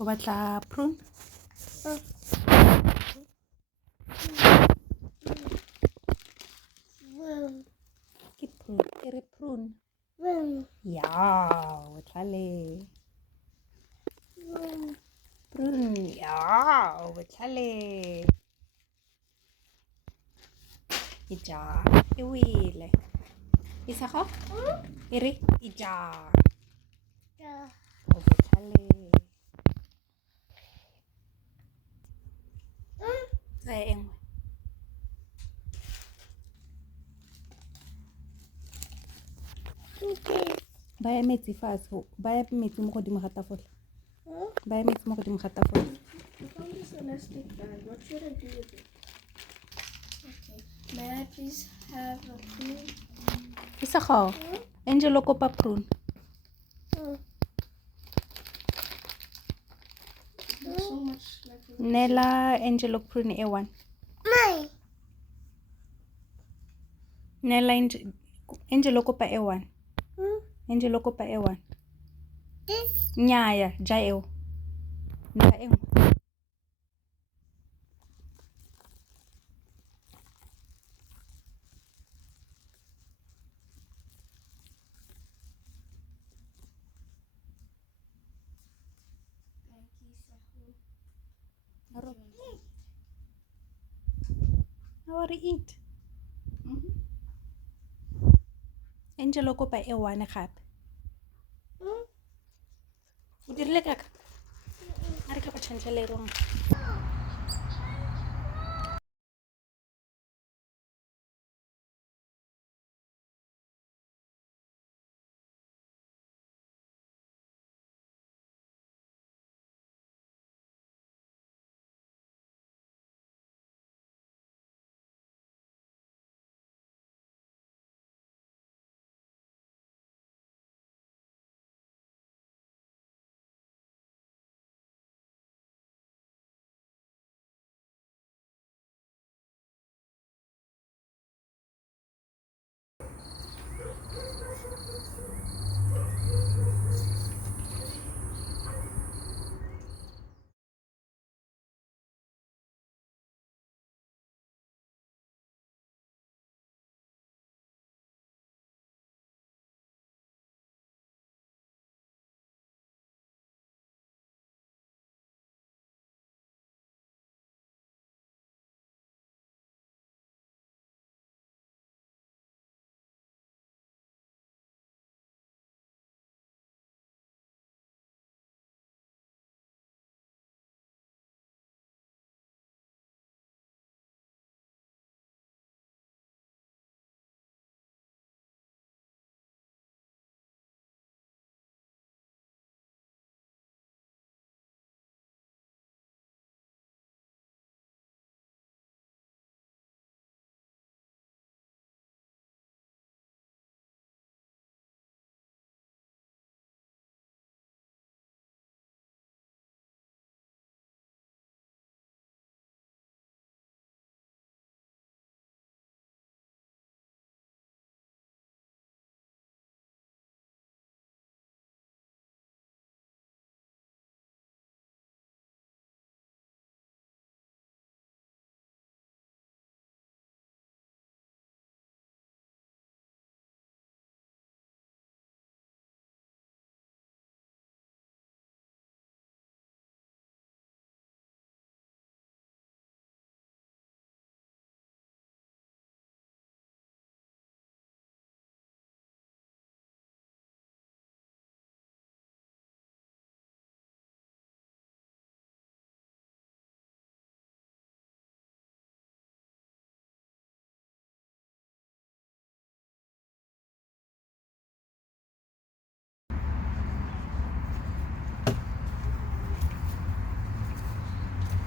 O batla prune? Ke prune. E re prune. Ya, o tlale. Prune. Ya, o tlale. Ija. E wile. Isa go? E re ija. O tlale. Tsaya e nngwe. Baya metsi fatshe. Baya metsi mo godimo ga tafole. Baya metsi mo godimo ga tafole. I found this elastic band. What should I do with it? Okay. May I please have a prune? Isa go. Angelo kopa prune. Looks so much like a Nela Angelo prune e one. Nela Angelo kopa e one. Angelo kopa e one. Nyaya, ja eo. Nela e nngwe. How are you eat? Angelo kopa e one gape. O dirile kaka? A re ka ba tshantšha le rong.